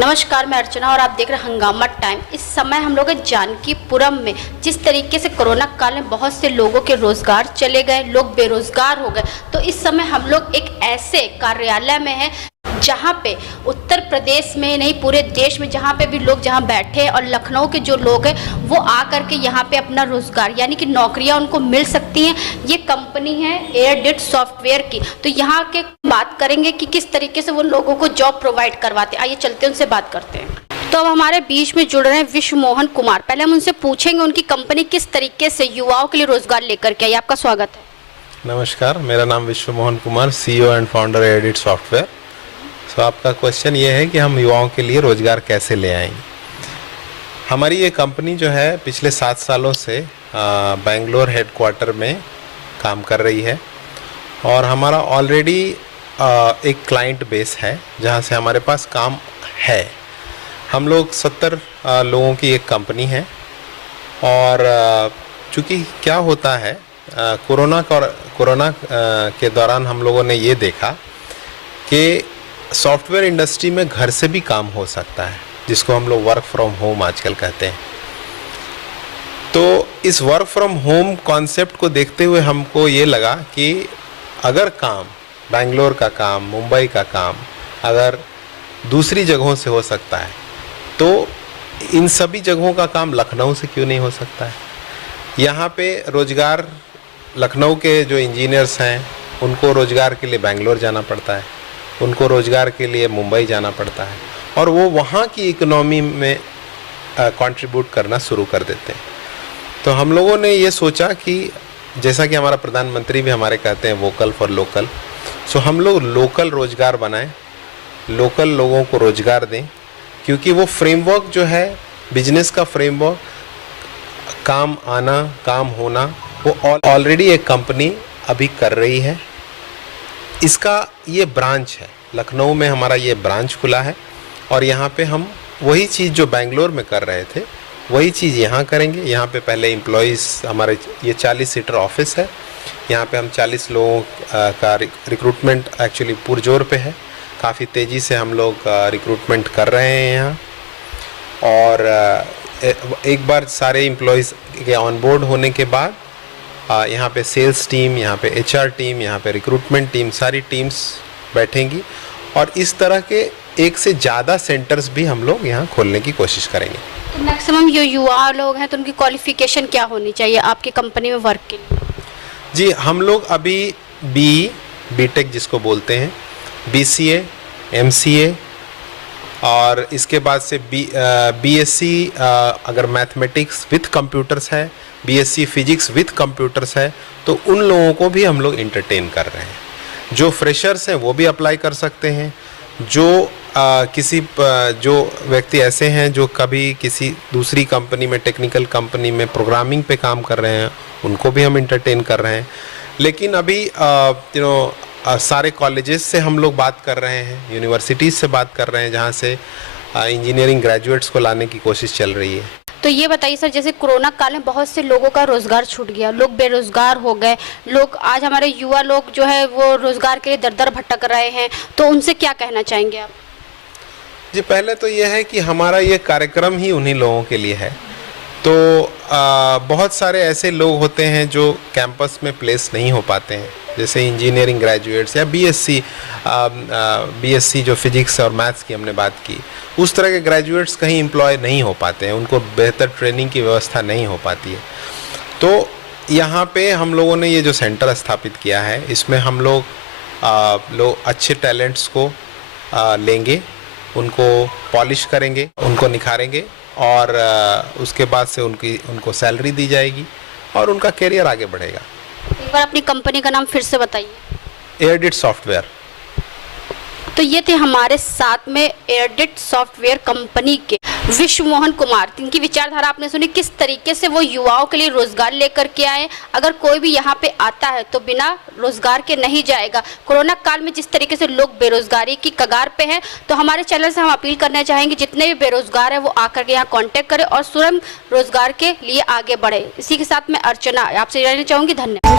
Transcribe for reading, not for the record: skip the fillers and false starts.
नमस्कार, मैं अर्चना और आप देख रहे हैं हंगामा टाइम। इस समय हम लोग जानकीपुरम में जिस तरीके से कोरोना काल में बहुत से लोगों के रोजगार चले गए, लोग बेरोजगार हो गए, तो इस समय हम लोग एक ऐसे कार्यालय में हैं जहां पे उत्तर प्रदेश में नहीं पूरे देश में जहां पे भी लोग जहां बैठे हैं और लखनऊ के जो लोग हैं वो आ करके यहां पे अपना रोजगार यानी कि नौकरियां उनको मिल सकती हैं। ये कंपनी है एयरडिट सॉफ्टवेयर की। तो यहां के बात करेंगे कि किस तरीके से वो लोगों को जॉब प्रोवाइड करवाते हैं। आइए चलते हैं, उनसे बात करते हैं। तो अब हमारे बीच में जुड़ रहे हैं विश्व मोहन कुमार। पहले हम उनसे पूछेंगे उनकी कंपनी किस तरीके से युवाओं के लिए रोजगार लेकर के आई। आपका स्वागत है। नमस्कार, मेरा नाम Vishwa Mohan Kumar, CEO and founder Airdit software. तो आपका क्वेश्चन ये है कि हम युवाओं के लिए रोज़गार कैसे ले आएंगे। हमारी ये कंपनी जो है पिछले 7 सालों से बेंगलोर हेडक्वार्टर में काम कर रही है और हमारा ऑलरेडी एक क्लाइंट बेस है जहाँ से हमारे पास काम है। हम लोग 70 लोगों की एक कंपनी है और चूँकि क्या होता है कोरोना के दौरान हम लोगों ने ये देखा कि सॉफ्टवेयर इंडस्ट्री में घर से भी काम हो सकता है, जिसको हम लोग वर्क फ्रॉम होम आजकल कहते हैं। तो इस वर्क फ्रॉम होम कॉन्सेप्ट को देखते हुए हमको ये लगा कि अगर काम बेंगलोर का काम, मुंबई का काम अगर दूसरी जगहों से हो सकता है तो इन सभी जगहों का काम लखनऊ से क्यों नहीं हो सकता है। यहाँ पे रोज़गार, लखनऊ के जो इंजीनियर्स हैं उनको रोज़गार के लिए बेंगलोर जाना पड़ता है, उनको रोज़गार के लिए मुंबई जाना पड़ता है और वो वहाँ की इकोनॉमी में कंट्रीब्यूट करना शुरू कर देते हैं। तो हम लोगों ने ये सोचा कि जैसा कि हमारा प्रधानमंत्री भी हमारे कहते हैं वोकल फॉर लोकल, सो हम लोग लोकल रोज़गार बनाएं, लोकल लोगों को रोज़गार दें, क्योंकि वो फ्रेमवर्क जो है बिजनेस का फ्रेमवर्क, काम आना काम होना, वो ऑलरेडी एक कंपनी अभी कर रही है। इसका ये ब्रांच है, लखनऊ में हमारा ये ब्रांच खुला है और यहाँ पे हम वही चीज़ जो बेंगलोर में कर रहे थे वही चीज़ यहाँ करेंगे। यहाँ पे पहले एम्प्लॉयज़, हमारे ये 40 सीटर ऑफिस है, यहाँ पे हम 40 लोगों का रिक्रूटमेंट एक्चुअली पुरजोर पे है। काफ़ी तेज़ी से हम लोग रिक्रूटमेंट कर रहे हैं यहाँ और एक बार सारे एम्प्लॉयज़ के ऑनबोर्ड होने के बाद यहाँ पे सेल्स टीम, यहाँ पे HR टीम, यहाँ पे रिक्रूटमेंट टीम, सारी टीम्स बैठेंगी और इस तरह के एक से ज़्यादा सेंटर्स भी हम लोग यहाँ खोलने की कोशिश करेंगे। तो मैक्सिमम जो युवा लोग हैं तो उनकी क्वालिफिकेशन क्या होनी चाहिए आपकी कंपनी में वर्क के लिए? जी, हम लोग अभी BTech जिसको बोलते हैं, BCA, MCA और इसके बाद से BSc अगर मैथमेटिक्स विथ कंप्यूटर्स है, BSc फिजिक्स विथ कंप्यूटर्स है, तो उन लोगों को भी हम लोग इंटरटेन कर रहे हैं। जो फ्रेशर्स हैं वो भी अप्लाई कर सकते हैं। जो जो व्यक्ति ऐसे हैं जो कभी किसी दूसरी कंपनी में, टेक्निकल कंपनी में प्रोग्रामिंग पे काम कर रहे हैं, उनको भी हम इंटरटेन कर रहे हैं। लेकिन अभी सारे कॉलेजेस से हम लोग बात कर रहे हैं, यूनिवर्सिटीज़ से बात कर रहे हैं, जहाँ से इंजीनियरिंग ग्रेजुएट्स को लाने की कोशिश चल रही है। तो ये बताइए सर, जैसे कोरोना काल में बहुत से लोगों का रोजगार छूट गया, लोग बेरोजगार हो गए, लोग आज हमारे युवा लोग जो है वो रोजगार के लिए दर दर भटक रहे हैं, तो उनसे क्या कहना चाहेंगे आप? जी, पहले तो ये है कि हमारा ये कार्यक्रम ही उन्हीं लोगों के लिए है। तो बहुत सारे ऐसे लोग होते हैं जो कैंपस में प्लेस नहीं हो पाते हैं, जैसे इंजीनियरिंग ग्रेजुएट्स या BSc जो फिजिक्स और मैथ्स की हमने बात की, उस तरह के ग्रेजुएट्स कहीं एम्प्लॉय नहीं हो पाते हैं, उनको बेहतर ट्रेनिंग की व्यवस्था नहीं हो पाती है। तो यहाँ पे हम लोगों ने ये जो सेंटर स्थापित किया है, इसमें हम लोग अच्छे टैलेंट्स को लेंगे, उनको पॉलिश करेंगे, उनको निखारेंगे और उसके बाद से उनको सैलरी दी जाएगी और उनका करियर आगे बढ़ेगा। एक बार अपनी कंपनी का नाम फिर से बताइए। एयरडिट सॉफ्टवेयर। तो ये थे हमारे साथ में एयरडिट सॉफ्टवेयर कंपनी के विश्व मोहन कुमार। इनकी विचारधारा आपने सुनी, किस तरीके से वो युवाओं के लिए रोजगार लेकर के आए। अगर कोई भी यहाँ पे आता है तो बिना रोजगार के नहीं जाएगा। कोरोना काल में जिस तरीके से लोग बेरोजगारी की कगार पे हैं, तो हमारे चैनल से हम अपील करना चाहेंगे जितने भी बेरोजगार है वो आकर के यहाँ कॉन्टेक्ट करें और स्वयं रोजगार के लिए आगे बढ़े। इसी के साथ मैं अर्चना आपसे जानना चाहूँगी। धन्यवाद।